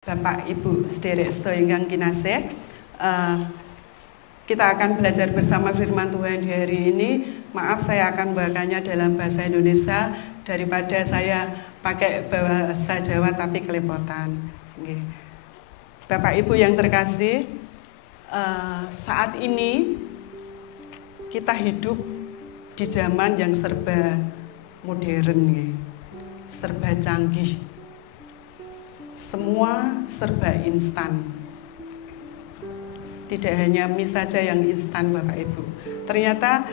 Bapak Ibu sederek sedaya ingkang kinasih, kita akan belajar bersama firman Tuhan di hari ini. Maaf saya akan membawanya dalam bahasa Indonesia daripada saya pakai bahasa Jawa tapi kelepotan. Bapak Ibu yang terkasih, saat ini kita hidup di zaman yang serba modern, serba canggih. Semua serba instan. Tidak hanya mie saja yang instan, Bapak Ibu. Ternyata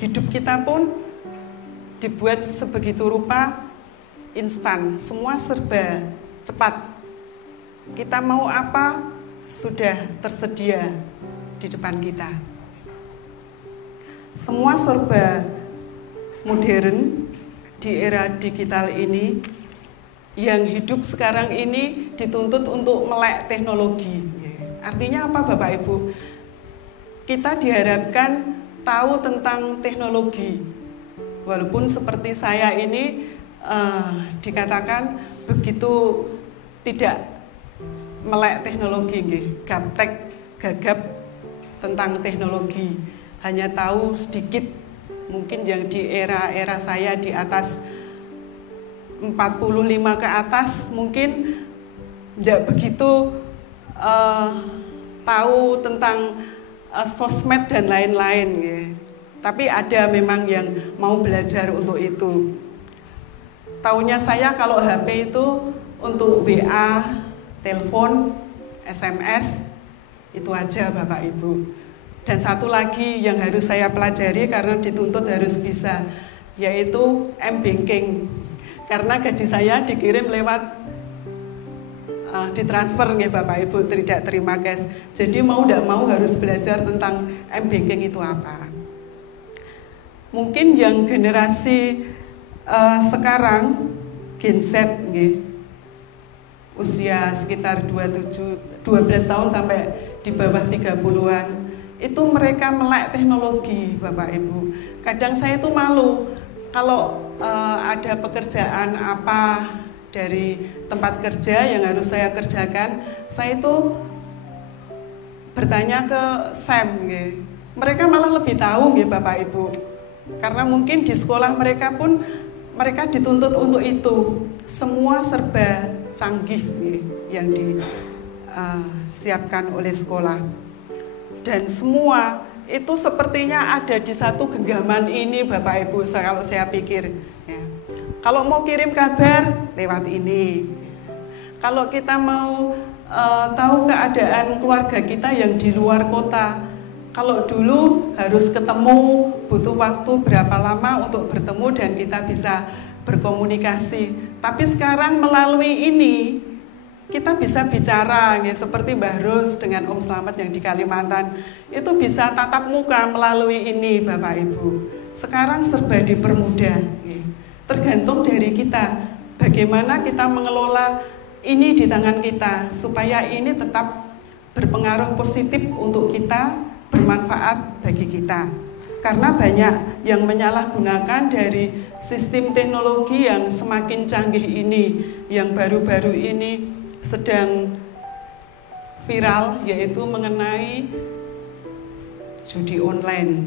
hidup kita pun dibuat sebegitu rupa instan. Semua serba cepat. Kita mau apa sudah tersedia di depan kita. Semua serba modern di era digital ini. Yang hidup sekarang ini dituntut untuk melek teknologi. Artinya apa Bapak Ibu? Kita diharapkan tahu tentang teknologi. Walaupun seperti saya ini dikatakan begitu tidak melek teknologi, gaptek, gagap tentang teknologi. Hanya tahu sedikit, mungkin yang di era saya di atas 45 ke atas mungkin tidak begitu tahu tentang sosmed dan lain-lain ya. Tapi ada memang yang mau belajar untuk itu. Taunya saya kalau HP itu untuk WA, telepon, SMS, itu aja Bapak Ibu. Dan satu lagi yang harus saya pelajari karena dituntut harus bisa, yaitu M-Banking. Karena gaji saya dikirim lewat ditransfer ya Bapak Ibu, tidak terima cash. Jadi mau tidak mau harus belajar tentang M-Banking itu apa. Mungkin yang generasi sekarang Gen Z usia sekitar 12 tahun sampai di bawah 30-an, itu mereka melek teknologi Bapak Ibu. Kadang saya itu malu kalau ada pekerjaan apa dari tempat kerja yang harus saya kerjakan, saya itu bertanya ke Sam, mereka malah lebih tahu Bapak Ibu, karena mungkin di sekolah mereka pun mereka dituntut untuk itu, semua serba canggih yang disiapkan oleh sekolah, dan semua itu sepertinya ada di satu genggaman ini Bapak Ibu, kalau saya pikir ya. Kalau mau kirim kabar lewat ini, kalau kita mau tahu keadaan keluarga kita yang di luar kota, kalau dulu harus ketemu butuh waktu berapa lama untuk bertemu dan kita bisa berkomunikasi, tapi sekarang melalui ini kita bisa bicara ya, seperti Mbah Ros dengan Om Slamet yang di Kalimantan, itu bisa tatap muka melalui ini Bapak Ibu. Sekarang serba dipermudah ya. Tergantung dari kita bagaimana kita mengelola ini di tangan kita supaya ini tetap berpengaruh positif untuk kita, bermanfaat bagi kita. Karena banyak yang menyalahgunakan dari sistem teknologi yang semakin canggih ini, yang baru-baru ini sedang viral, yaitu mengenai judi online,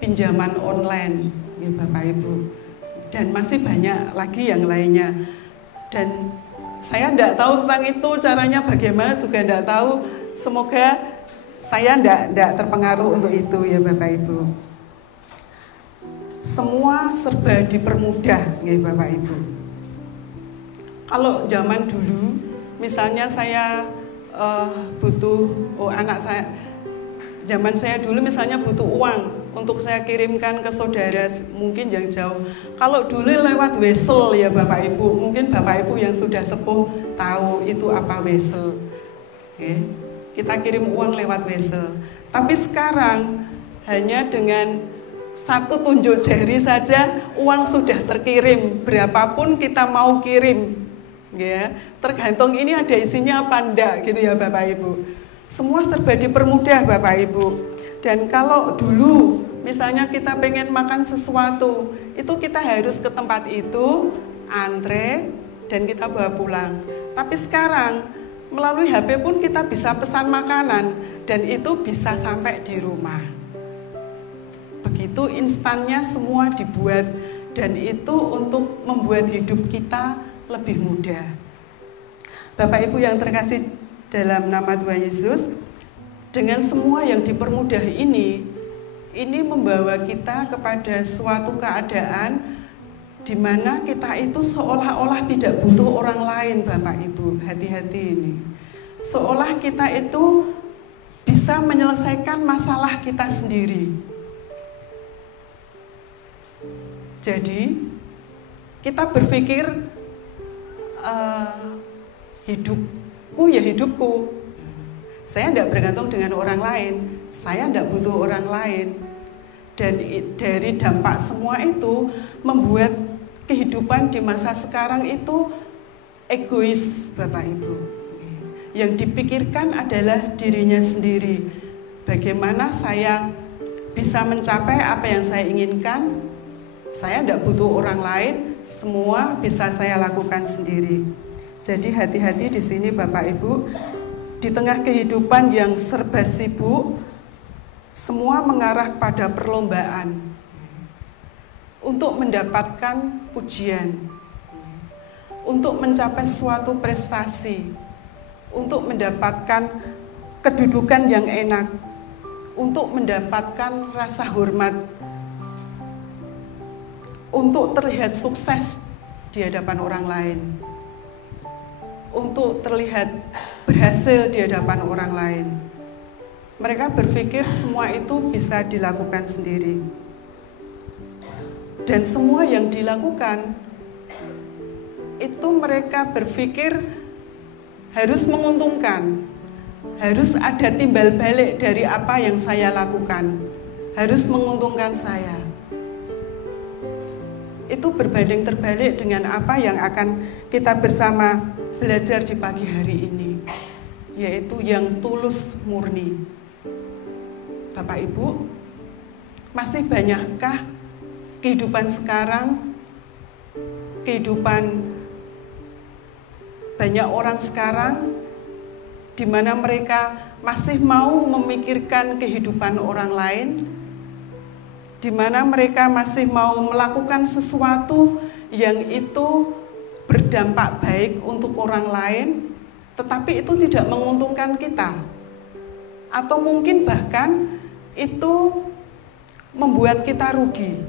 pinjaman online, ya Bapak Ibu, dan masih banyak lagi yang lainnya. Dan saya tidak tahu tentang itu, caranya bagaimana juga tidak tahu. Semoga saya tidak terpengaruh untuk itu ya Bapak Ibu. Semua serba dipermudah ya Bapak Ibu. Kalau zaman dulu, misalnya saya butuh, anak saya, zaman saya dulu misalnya butuh uang untuk saya kirimkan ke saudara mungkin yang jauh. Kalau dulu lewat wesel ya Bapak Ibu, mungkin Bapak Ibu yang sudah sepuh tahu itu apa wesel. Kita kirim uang lewat wesel. Tapi sekarang hanya dengan satu tunjuk jari saja uang sudah terkirim, berapapun kita mau kirim. Ya, tergantung ini ada isinya apa enggak gitu ya Bapak Ibu. Semua serba dipermudah Bapak Ibu. Dan kalau dulu misalnya kita pengen makan sesuatu, itu kita harus ke tempat itu, antre, dan kita bawa pulang. Tapi sekarang melalui HP pun kita bisa pesan makanan dan itu bisa sampai di rumah. Begitu instannya semua dibuat dan itu untuk membuat hidup kita lebih mudah. Bapak Ibu yang terkasih dalam nama Tuhan Yesus, dengan semua yang dipermudah ini membawa kita kepada suatu keadaan di mana kita itu seolah-olah tidak butuh orang lain, Bapak Ibu. Hati-hati ini. Seolah kita itu bisa menyelesaikan masalah kita sendiri. Jadi, kita berpikir hidupku ya hidupku. Saya tidak bergantung dengan orang lain. Saya tidak butuh orang lain. Dan dari dampak semua itu membuat kehidupan di masa sekarang itu egois, Bapak Ibu. Yang dipikirkan adalah dirinya sendiri. Bagaimana saya bisa mencapai apa yang saya inginkan? Saya tidak butuh orang lain, semua bisa saya lakukan sendiri. Jadi hati-hati di sini Bapak Ibu, di tengah kehidupan yang serba sibuk, semua mengarah pada perlombaan untuk mendapatkan pujian, untuk mencapai suatu prestasi, untuk mendapatkan kedudukan yang enak, untuk mendapatkan rasa hormat, untuk terlihat sukses di hadapan orang lain, untuk terlihat berhasil di hadapan orang lain. Mereka berpikir semua itu bisa dilakukan sendiri. Dan semua yang dilakukan, itu mereka berpikir harus menguntungkan, harus ada timbal balik dari apa yang saya lakukan, harus menguntungkan saya. Itu berbanding terbalik dengan apa yang akan kita bersama belajar di pagi hari ini, yaitu yang tulus murni. Bapak Ibu, masih banyakkah kehidupan sekarang, kehidupan banyak orang sekarang, di mana mereka masih mau memikirkan kehidupan orang lain, di mana mereka masih mau melakukan sesuatu yang itu berdampak baik untuk orang lain, tetapi itu tidak menguntungkan kita. Atau mungkin bahkan itu membuat kita rugi.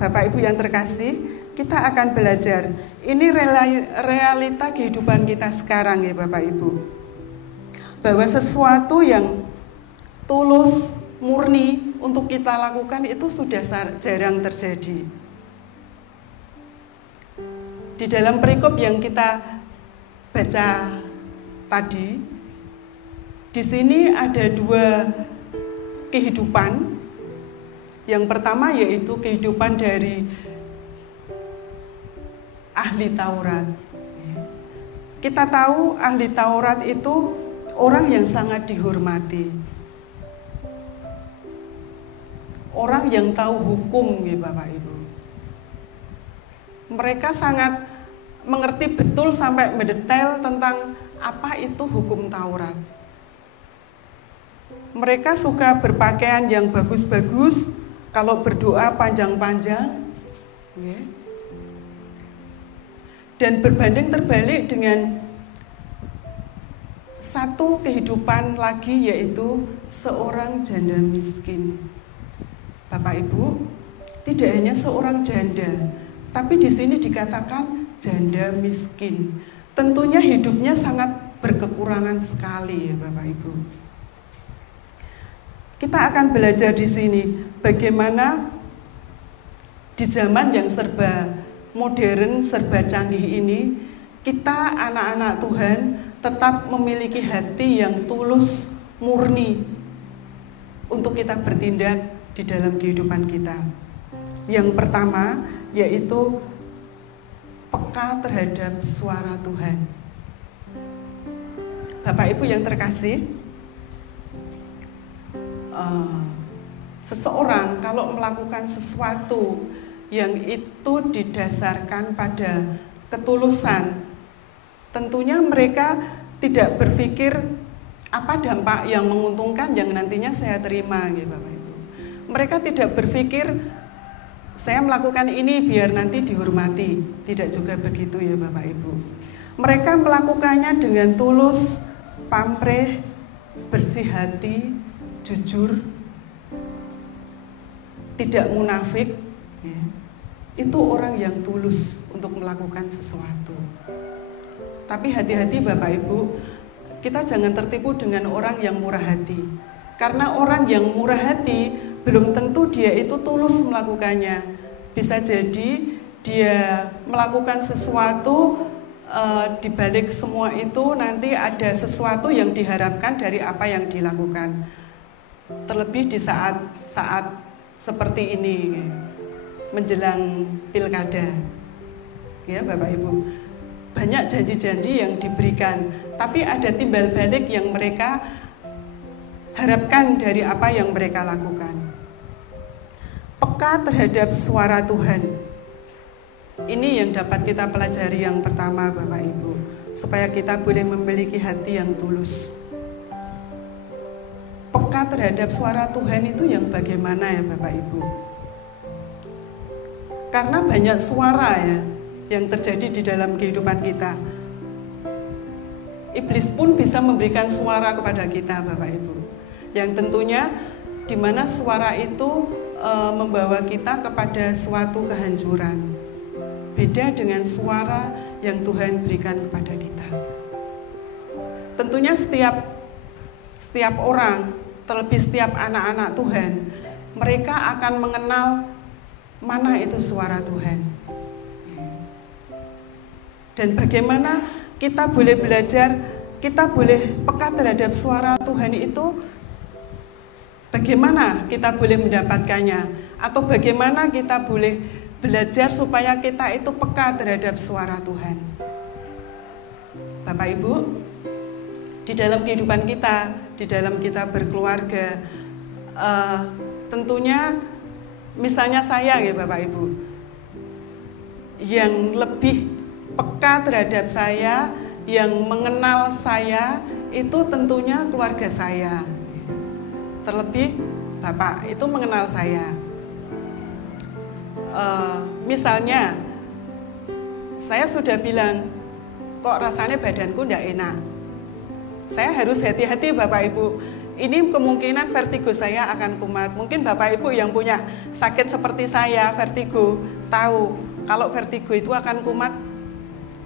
Bapak Ibu yang terkasih, kita akan belajar. Ini realita kehidupan kita sekarang ya Bapak Ibu. Bahwa sesuatu yang tulus, murni untuk kita lakukan itu sudah jarang terjadi. Di dalam perikop yang kita baca tadi, di sini ada dua kehidupan. Yang pertama yaitu kehidupan dari ahli Taurat. Kita tahu ahli Taurat itu orang yang sangat dihormati. Orang yang tahu hukum ya Bapak Ibu. Mereka sangat mengerti betul sampai mendetail tentang apa itu hukum Taurat. Mereka suka berpakaian yang bagus-bagus, kalau berdoa panjang-panjang, ya. Dan berbanding terbalik dengan satu kehidupan lagi, yaitu seorang janda miskin. Bapak Ibu, tidak hanya seorang janda, tapi di sini dikatakan janda miskin. Tentunya hidupnya sangat berkekurangan sekali ya Bapak Ibu. Kita akan belajar di sini bagaimana di zaman yang serba modern, serba canggih ini, kita anak-anak Tuhan tetap memiliki hati yang tulus, murni untuk kita bertindak di dalam kehidupan kita. Yang pertama yaitu peka terhadap suara Tuhan. Bapak Ibu yang terkasih, seseorang kalau melakukan sesuatu yang itu didasarkan pada ketulusan. Tentunya mereka tidak berpikir apa dampak yang menguntungkan yang nantinya saya terima, gitu Bapak Ibu. Mereka tidak berpikir saya melakukan ini biar nanti dihormati. Tidak juga begitu ya Bapak Ibu. Mereka melakukannya dengan tulus, pamrih, bersih hati, jujur, tidak munafik. Ya. Itu orang yang tulus untuk melakukan sesuatu. Tapi hati-hati Bapak Ibu, kita jangan tertipu dengan orang yang murah hati. Karena orang yang murah hati belum tentu dia itu tulus melakukannya. Bisa jadi dia melakukan sesuatu, di balik semua itu nanti ada sesuatu yang diharapkan dari apa yang dilakukan. Terlebih di saat seperti ini, menjelang pilkada, ya Bapak Ibu, banyak janji-janji yang diberikan, tapi ada timbal balik yang mereka harapkan dari apa yang mereka lakukan. Peka terhadap suara Tuhan. Ini yang dapat kita pelajari yang pertama Bapak Ibu, supaya kita boleh memiliki hati yang tulus. Peka terhadap suara Tuhan itu yang bagaimana ya Bapak Ibu? Karena banyak suara ya yang terjadi di dalam kehidupan kita. Iblis pun bisa memberikan suara kepada kita Bapak Ibu. Yang tentunya di mana suara itu membawa kita kepada suatu kehancuran. Beda dengan suara yang Tuhan berikan kepada kita. Tentunya setiap orang, terlebih setiap anak-anak Tuhan, mereka akan mengenal mana itu suara Tuhan. Dan bagaimana kita boleh belajar, kita boleh peka terhadap suara Tuhan itu, bagaimana kita boleh mendapatkannya, atau bagaimana kita boleh belajar supaya kita itu peka terhadap suara Tuhan. Bapak Ibu, di dalam kehidupan kita, di dalam kita berkeluarga, tentunya misalnya saya ya Bapak Ibu, yang lebih peka terhadap saya, yang mengenal saya, itu tentunya keluarga saya. Terlebih Bapak itu mengenal saya. Misalnya saya sudah bilang, kok rasanya badanku tidak enak. Saya harus hati-hati Bapak Ibu. Ini kemungkinan vertigo saya akan kumat. Mungkin Bapak Ibu yang punya sakit seperti saya, vertigo, tahu kalau vertigo itu akan kumat.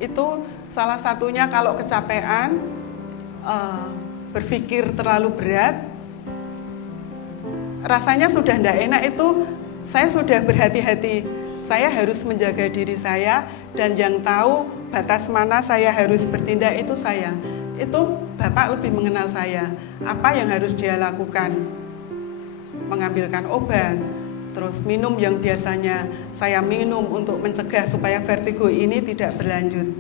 Itu salah satunya kalau kecapean, berpikir terlalu berat, rasanya sudah tidak enak itu. Saya sudah berhati-hati, saya harus menjaga diri saya, dan yang tahu batas mana saya harus bertindak itu saya. Itu Bapak lebih mengenal saya, apa yang harus dia lakukan. Mengambilkan obat, terus minum yang biasanya saya minum untuk mencegah supaya vertigo ini tidak berlanjut.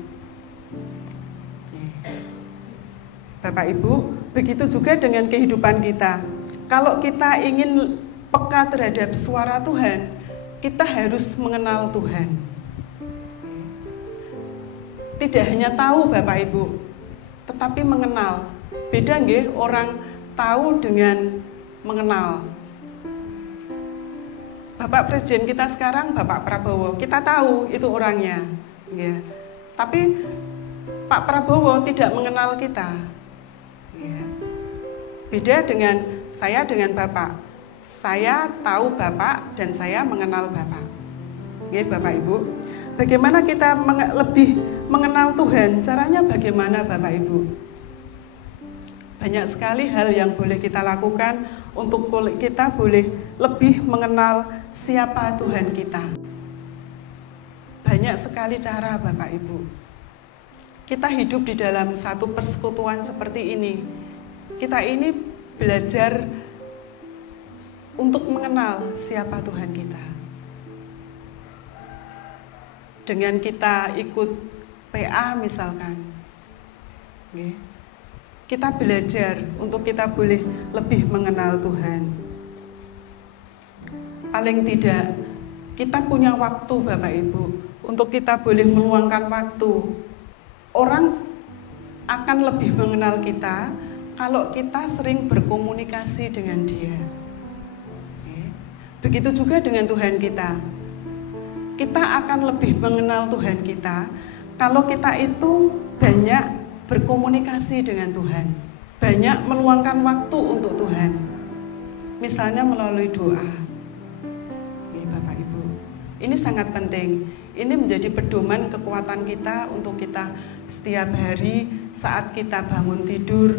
Bapak Ibu, begitu juga dengan kehidupan kita. Kalau kita ingin peka terhadap suara Tuhan, kita harus mengenal Tuhan. Tidak hanya tahu Bapak Ibu, tetapi mengenal. Beda nggih orang tahu dengan mengenal. Bapak Presiden kita sekarang, Bapak Prabowo, kita tahu itu orangnya. Ya. Tapi Pak Prabowo tidak mengenal kita. Ya. Beda dengan saya dengan Bapak. Saya tahu Bapak dan saya mengenal Bapak. Ya, Bapak Ibu, bagaimana kita lebih mengenal Tuhan? Caranya bagaimana Bapak Ibu? Banyak sekali hal yang boleh kita lakukan untuk kita boleh lebih mengenal siapa Tuhan kita. Banyak sekali cara Bapak Ibu. Kita hidup di dalam satu persekutuan seperti ini. Kita ini belajar untuk mengenal siapa Tuhan kita. Dengan kita ikut PA misalkan, kita belajar untuk kita boleh lebih mengenal Tuhan. Paling tidak kita punya waktu Bapak Ibu untuk kita boleh meluangkan waktu. Orang akan lebih mengenal kita kalau kita sering berkomunikasi dengan Dia. Begitu juga dengan Tuhan kita. Kita akan lebih mengenal Tuhan kita kalau kita itu banyak berkomunikasi dengan Tuhan, banyak meluangkan waktu untuk Tuhan. Misalnya melalui doa. Bapak Ibu, ini sangat penting. Ini menjadi pedoman kekuatan kita untuk kita setiap hari saat kita bangun tidur.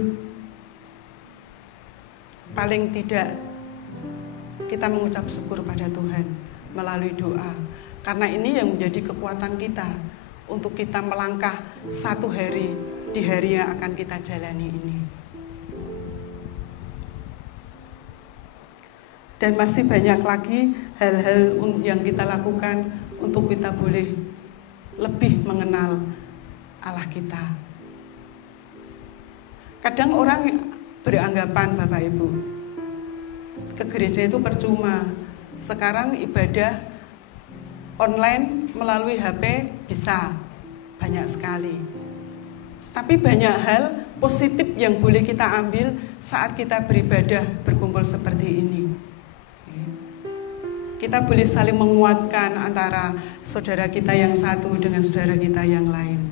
Paling tidak kita mengucap syukur pada Tuhan melalui doa. Karena ini yang menjadi kekuatan kita untuk kita melangkah satu hari di hari yang akan kita jalani ini. Dan masih banyak lagi hal-hal yang kita lakukan untuk kita boleh lebih mengenal Allah kita. Kadang orang beranggapan, Bapak Ibu, ke gereja itu percuma. Sekarang ibadah online melalui HP bisa, banyak sekali. Tapi banyak hal positif yang boleh kita ambil saat kita beribadah berkumpul seperti ini. Kita boleh saling menguatkan antara saudara kita yang satu dengan saudara kita yang lain.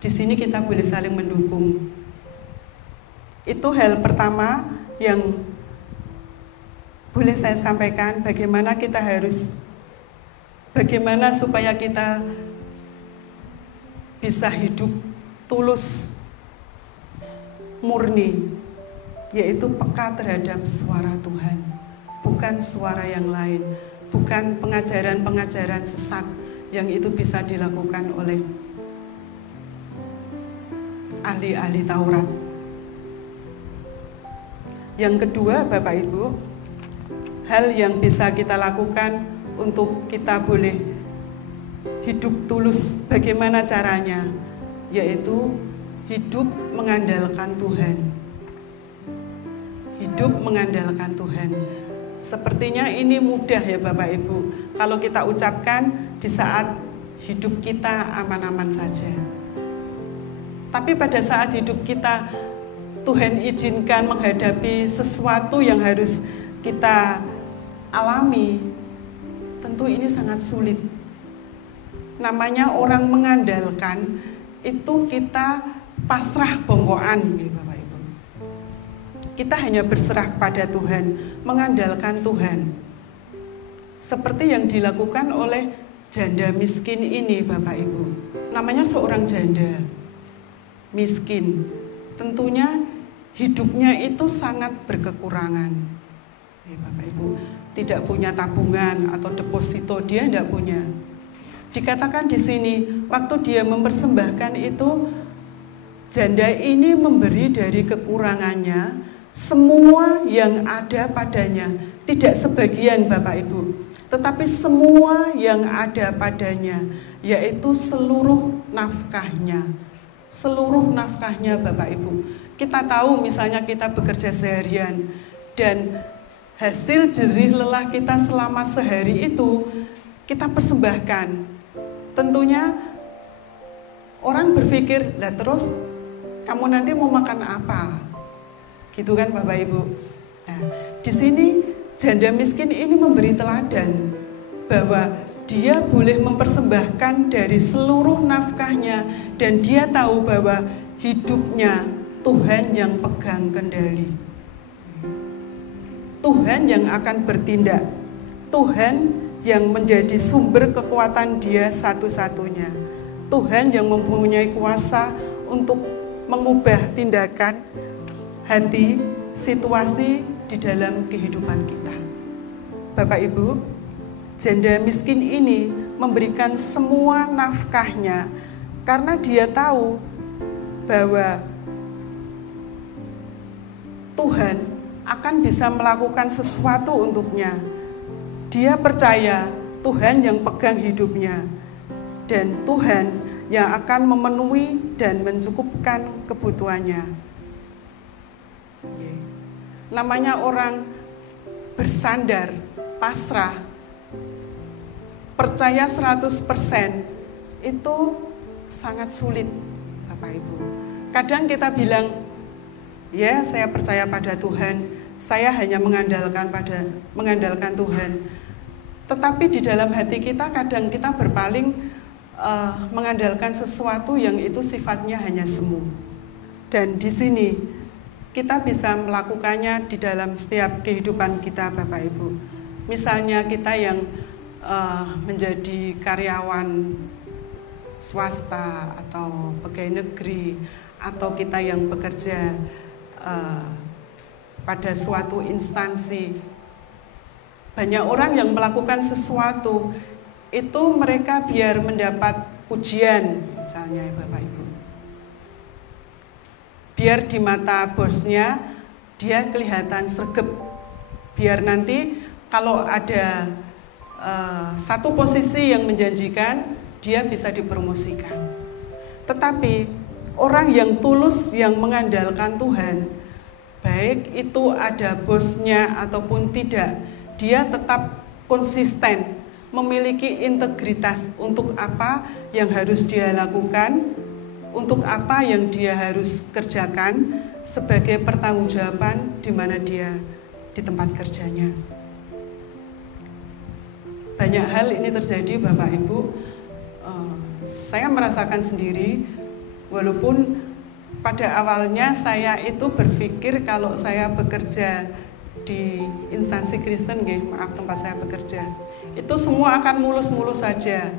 Di sini kita boleh saling mendukung. Itu hal pertama yang boleh saya sampaikan, bagaimana supaya kita bisa hidup tulus, murni, yaitu peka terhadap suara Tuhan, bukan suara yang lain, bukan pengajaran-pengajaran sesat yang itu bisa dilakukan oleh ahli-ahli Taurat. Yang kedua, Bapak Ibu, hal yang bisa kita lakukan untuk kita boleh hidup tulus, bagaimana caranya? Yaitu hidup mengandalkan Tuhan. Hidup mengandalkan Tuhan. Sepertinya ini mudah ya Bapak Ibu, kalau kita ucapkan di saat hidup kita aman-aman saja. Tapi pada saat hidup kita Tuhan izinkan menghadapi sesuatu yang harus kita alami, tentu ini sangat sulit. Namanya orang mengandalkan, itu kita pasrah bongkoan, Bapak Ibu. Kita hanya berserah kepada Tuhan, mengandalkan Tuhan. Seperti yang dilakukan oleh janda miskin ini, Bapak Ibu. Namanya seorang janda miskin. Tentunya hidupnya itu sangat berkekurangan. Bapak Ibu, tidak punya tabungan atau deposito, dia tidak punya. Dikatakan di sini, waktu dia mempersembahkan itu, janda ini memberi dari kekurangannya semua yang ada padanya, tidak sebagian Bapak Ibu, tetapi semua yang ada padanya, yaitu seluruh nafkahnya. Seluruh nafkahnya Bapak Ibu. Kita tahu misalnya kita bekerja seharian dan hasil jerih lelah kita selama sehari itu kita persembahkan. Tentunya orang berpikir, lah terus kamu nanti mau makan apa? Gitu kan Bapak Ibu. Nah, di sini janda miskin ini memberi teladan bahwa dia boleh mempersembahkan dari seluruh nafkahnya dan dia tahu bahwa hidupnya Tuhan yang pegang kendali. Tuhan yang akan bertindak. Tuhan yang menjadi sumber kekuatan dia satu-satunya. Tuhan yang mempunyai kuasa untuk mengubah tindakan, hati, situasi di dalam kehidupan kita. Bapak Ibu, janda miskin ini memberikan semua nafkahnya karena dia tahu bahwa Tuhan akan bisa melakukan sesuatu untuknya. Dia percaya Tuhan yang pegang hidupnya dan Tuhan yang akan memenuhi dan mencukupkan kebutuhannya. Namanya orang bersandar, pasrah, percaya 100% itu sangat sulit, Bapak Ibu. Kadang kita bilang, ya saya percaya pada Tuhan, saya hanya mengandalkan Tuhan. Tetapi di dalam hati kita kadang kita berpaling mengandalkan sesuatu yang itu sifatnya hanya semu. Dan di sini kita bisa melakukannya di dalam setiap kehidupan kita, Bapak Ibu. Misalnya kita yang menjadi karyawan swasta atau pegawai negeri, atau kita yang bekerja pada suatu instansi. Banyak orang yang melakukan sesuatu itu mereka biar mendapat pujian, misalnya ya Bapak Ibu. Biar di mata bosnya dia kelihatan sregep. Biar nanti kalau ada satu posisi yang menjanjikan, dia bisa dipromosikan. Tetapi orang yang tulus yang mengandalkan Tuhan, baik itu ada bosnya ataupun tidak, dia tetap konsisten, memiliki integritas untuk apa yang harus dia lakukan, untuk apa yang dia harus kerjakan sebagai pertanggungjawaban di mana dia di tempat kerjanya. Banyak hal ini terjadi, Bapak Ibu. Saya merasakan sendiri, walaupun pada awalnya saya itu berpikir kalau saya bekerja di instansi Kristen, maaf tempat saya bekerja, itu semua akan mulus-mulus saja.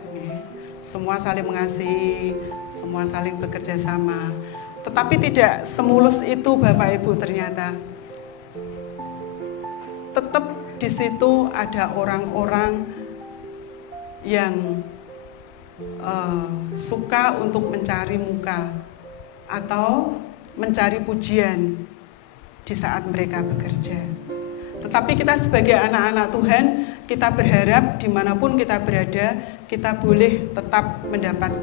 Semua saling mengasihi, semua saling bekerja sama. Tetapi tidak semulus itu, Bapak Ibu, ternyata. Tetap di situ ada orang-orang yang suka untuk mencari muka atau mencari pujian di saat mereka bekerja. Tetapi kita sebagai anak-anak Tuhan, kita berharap dimanapun kita berada, kita boleh tetap mendapat,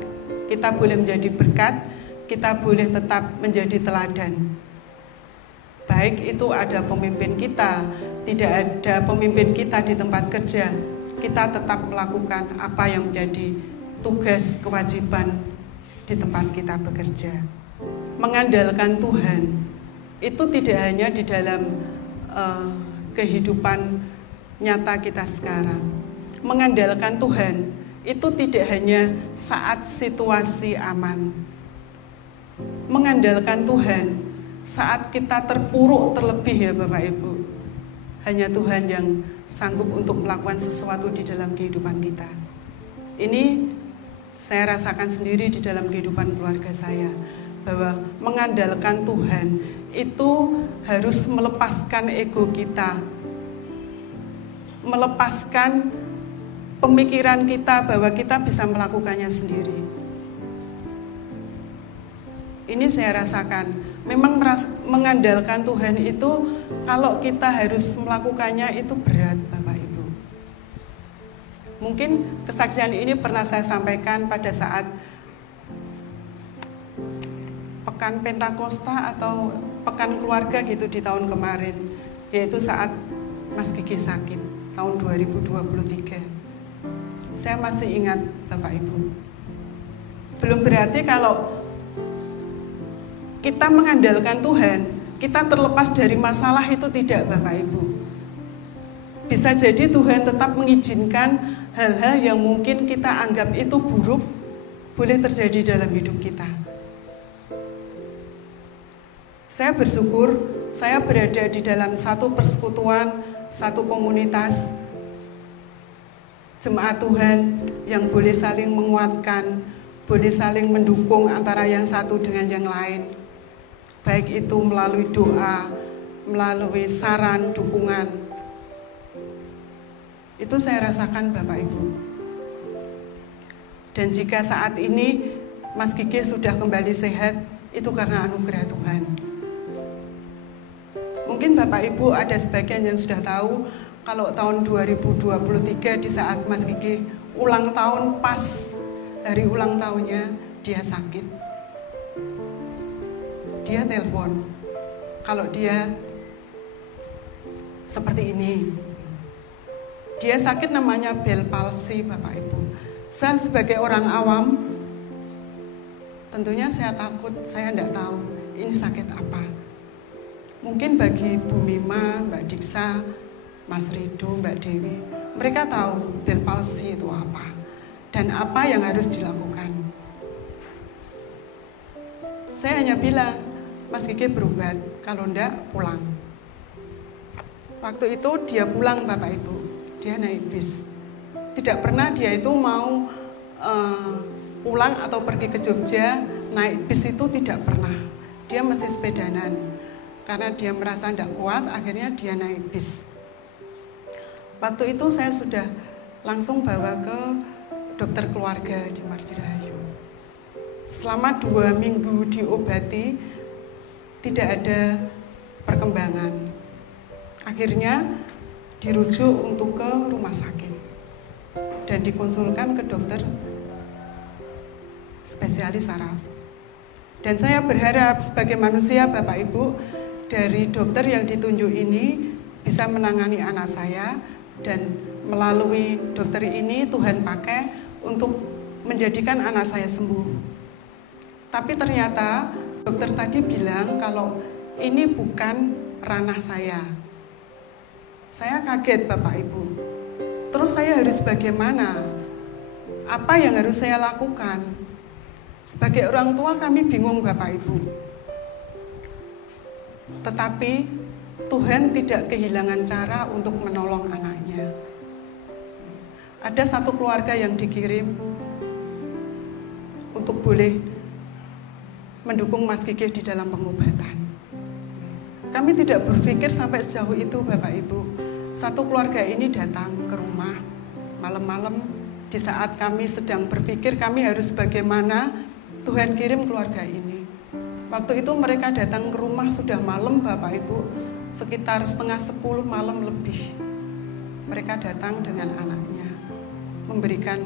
kita boleh menjadi berkat, kita boleh tetap menjadi teladan. Baik itu ada pemimpin kita, tidak ada pemimpin kita di tempat kerja, kita tetap melakukan apa yang menjadi tugas kewajiban di tempat kita bekerja. Mengandalkan Tuhan itu tidak hanya di dalam kehidupan nyata kita sekarang. Mengandalkan Tuhan itu tidak hanya saat situasi aman. Mengandalkan Tuhan saat kita terpuruk terlebih, ya Bapak Ibu. Hanya Tuhan yang sanggup untuk melakukan sesuatu di dalam kehidupan kita. Ini saya rasakan sendiri di dalam kehidupan keluarga saya, bahwa mengandalkan Tuhan itu harus melepaskan ego kita, melepaskan pemikiran kita bahwa kita bisa melakukannya sendiri. Ini saya rasakan, memang mengandalkan Tuhan itu kalau kita harus melakukannya itu berat, Bapak Ibu. Mungkin kesaksian ini pernah saya sampaikan pada saat Pekan Pentakosta atau Pekan Keluarga gitu di tahun kemarin, yaitu saat Mas Gigi sakit tahun 2023. Saya masih ingat, Bapak Ibu. Belum berarti kalau kita mengandalkan Tuhan, kita terlepas dari masalah itu tidak, Bapak Ibu. Bisa jadi Tuhan tetap mengizinkan hal-hal yang mungkin kita anggap itu buruk boleh terjadi dalam hidup kita. Saya bersyukur saya berada di dalam satu persekutuan, satu komunitas jemaat Tuhan yang boleh saling menguatkan, boleh saling mendukung antara yang satu dengan yang lain. Baik itu melalui doa, melalui saran, dukungan. Itu saya rasakan, Bapak Ibu. Dan jika saat ini Mas Gigi sudah kembali sehat, itu karena anugerah Tuhan. Mungkin Bapak Ibu ada sebagian yang sudah tahu kalau tahun 2023 di saat Mas Gigi ulang tahun, pas hari ulang tahunnya dia sakit. Dia telepon kalau dia seperti ini. Dia sakit namanya Bell palsy, Bapak Ibu. Saya sebagai orang awam, tentunya saya takut, saya tidak tahu ini sakit apa. Mungkin bagi Bu Mima, Mbak Diksa, Mas Rido, Mbak Dewi, mereka tahu Bell palsy itu apa dan apa yang harus dilakukan. Saya hanya bilang, Mas Gigi berobat, kalau enggak pulang. Waktu itu dia pulang, Bapak Ibu, dia naik bis. Tidak pernah dia itu mau pulang atau pergi ke Jogja, naik bis itu tidak pernah. Dia mesti sepedanan, karena dia merasa tidak kuat, akhirnya dia naik bis. Waktu itu saya sudah langsung bawa ke dokter keluarga di Martirahayu. Selama 2 minggu diobati, tidak ada perkembangan. Akhirnya dirujuk untuk ke rumah sakit dan dikonsulkan ke dokter spesialis saraf. Dan saya berharap sebagai manusia, Bapak Ibu, dari dokter yang ditunjuk ini bisa menangani anak saya, dan melalui dokter ini Tuhan pakai untuk menjadikan anak saya sembuh. Tapi ternyata dokter tadi bilang kalau ini bukan ranah saya. Saya kaget, Bapak Ibu. Terus saya harus bagaimana? Apa yang harus saya lakukan? Sebagai orang tua kami bingung, Bapak Ibu. Tetapi Tuhan tidak kehilangan cara untuk menolong anaknya. Ada satu keluarga yang dikirim untuk boleh mendukung Mas Gigi di dalam pengobatan. Kami tidak berpikir sampai sejauh itu, Bapak Ibu. Satu keluarga ini datang ke rumah malam-malam di saat kami sedang berpikir kami harus bagaimana, Tuhan kirim keluarga ini. Waktu itu mereka datang ke rumah sudah malam, Bapak Ibu, sekitar 9:30 malam lebih. Mereka datang dengan anaknya, memberikan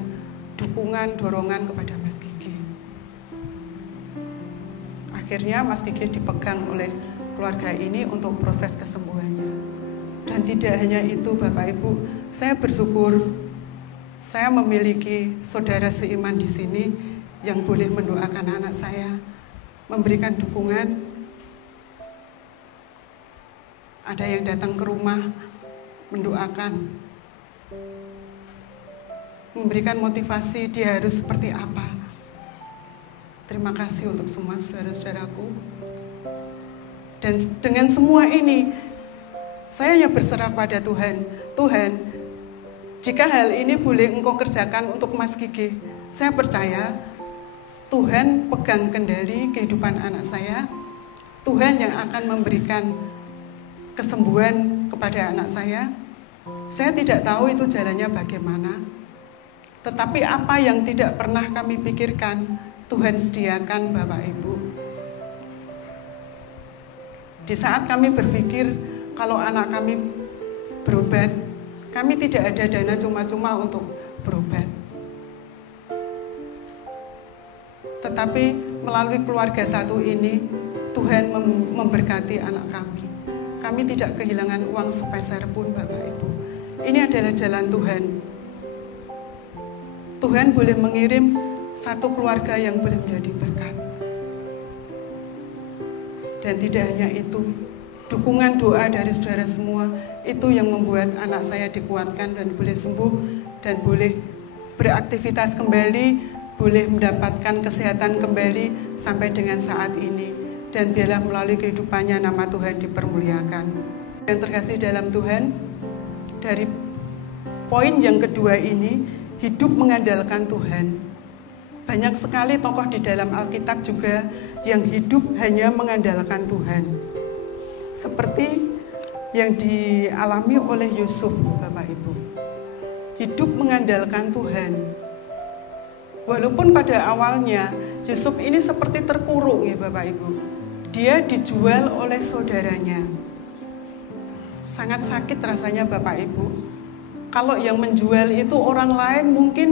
dukungan, dorongan kepada Mas Gigi. Akhirnya Mas Gigi dipegang oleh keluarga ini untuk proses kesembuhannya. Dan tidak hanya itu, Bapak Ibu, saya bersyukur saya memiliki saudara seiman di sini yang boleh mendoakan anak saya, memberikan dukungan. Ada yang datang ke rumah mendoakan, memberikan motivasi dia harus seperti apa. Terima kasih untuk semua saudara-saudaraku. Dan dengan semua ini, saya hanya berserah pada Tuhan. Tuhan, jika hal ini boleh Engkau kerjakan untuk Mas Gigi, saya percaya Tuhan pegang kendali kehidupan anak saya. Tuhan yang akan memberikan kesembuhan kepada anak saya. Saya tidak tahu itu jalannya bagaimana. Tetapi apa yang tidak pernah kami pikirkan, Tuhan sediakan, Bapak Ibu. Di saat kami berpikir kalau anak kami berobat, kami tidak ada dana cuma-cuma untuk berobat. Tetapi melalui keluarga satu ini, Tuhan memberkati anak kami. Kami tidak kehilangan uang sepeser pun, Bapak Ibu. Ini adalah jalan Tuhan. Tuhan boleh mengirim satu keluarga yang boleh menjadi berkat. Dan tidak hanya itu, dukungan doa dari saudara semua, itu yang membuat anak saya dikuatkan dan boleh sembuh, dan boleh beraktivitas kembali, boleh mendapatkan kesehatan kembali sampai dengan saat ini. Dan biarlah melalui kehidupannya nama Tuhan dipermuliakan. Yang terkasih dalam Tuhan, dari poin yang kedua ini, hidup mengandalkan Tuhan. Banyak sekali tokoh di dalam Alkitab juga yang hidup hanya mengandalkan Tuhan. Seperti yang dialami oleh Yusuf, Bapak Ibu. Hidup mengandalkan Tuhan. Walaupun pada awalnya Yusuf ini seperti terpuruk, ya Bapak Ibu. Dia dijual oleh saudaranya. Sangat sakit rasanya, Bapak Ibu. Kalau yang menjual itu orang lain mungkin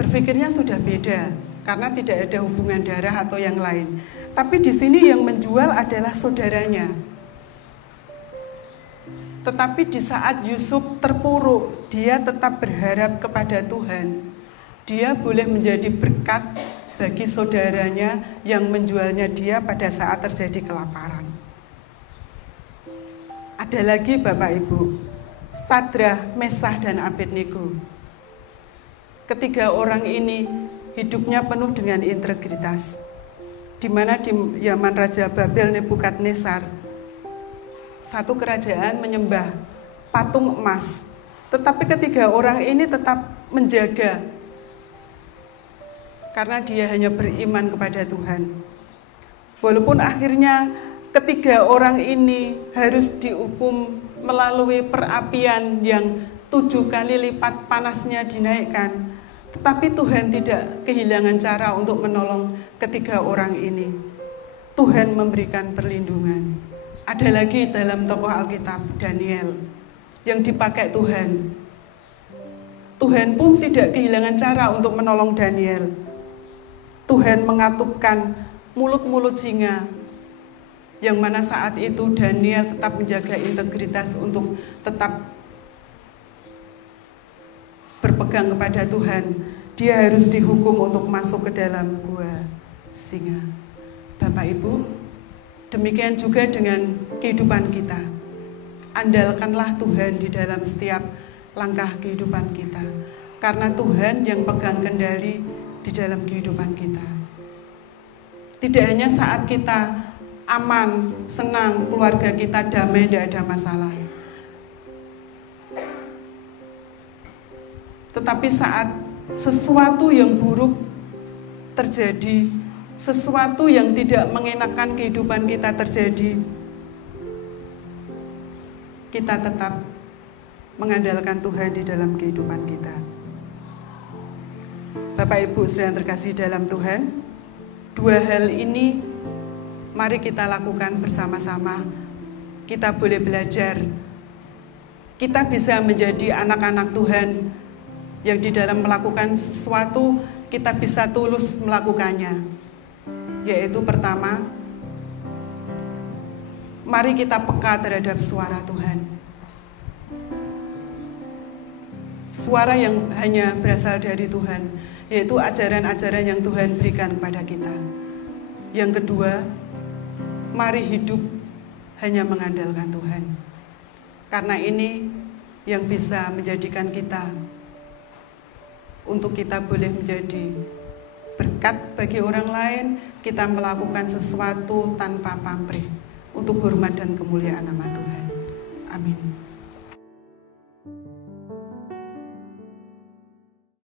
berpikirnya sudah beda, karena tidak ada hubungan darah atau yang lain. Tapi di sini yang menjual adalah saudaranya. Tetapi di saat Yusuf terpuruk, dia tetap berharap kepada Tuhan. Dia boleh menjadi berkat bagi saudaranya yang menjualnya dia pada saat terjadi kelaparan. Ada lagi Bapak Ibu, Sadrah, Mesah, dan Abednego. Ketiga orang ini hidupnya penuh dengan integritas. Di mana di zaman Raja Babel Nebukadnezar, satu kerajaan menyembah patung emas. Tetapi ketiga orang ini tetap menjaga, karena dia hanya beriman kepada Tuhan. Walaupun akhirnya ketiga orang ini harus dihukum melalui perapian yang 7 kali lipat panasnya dinaikkan, tetapi Tuhan tidak kehilangan cara untuk menolong ketiga orang ini. Tuhan memberikan perlindungan. Ada lagi dalam tokoh Alkitab, Daniel, yang dipakai Tuhan. Tuhan pun tidak kehilangan cara untuk menolong Daniel. Tuhan mengatupkan mulut-mulut singa, yang mana saat itu Daniel tetap menjaga integritas untuk tetap berpegang kepada Tuhan. Dia harus dihukum untuk masuk ke dalam gua singa. Bapak Ibu, demikian juga dengan kehidupan kita. Andalkanlah Tuhan di dalam setiap langkah kehidupan kita, karena Tuhan yang pegang kendali di dalam kehidupan kita. Tidak hanya saat kita aman, senang, keluarga kita damai, tidak ada masalah. Tetapi saat sesuatu yang buruk terjadi, sesuatu yang tidak mengenakan kehidupan kita terjadi, kita tetap mengandalkan Tuhan di dalam kehidupan kita. Bapak Ibu yang terkasih dalam Tuhan, dua hal ini mari kita lakukan bersama-sama. Kita boleh belajar. Kita bisa menjadi anak-anak Tuhan yang di dalam melakukan sesuatu kita bisa tulus melakukannya. Yaitu pertama, mari kita peka terhadap suara Tuhan. Suara yang hanya berasal dari Tuhan, yaitu ajaran-ajaran yang Tuhan berikan kepada kita. Yang kedua, mari hidup hanya mengandalkan Tuhan. Karena ini yang bisa menjadikan kita, untuk kita boleh menjadi berkat bagi orang lain, kita melakukan sesuatu tanpa pamrih, untuk hormat dan kemuliaan nama Tuhan. Amin.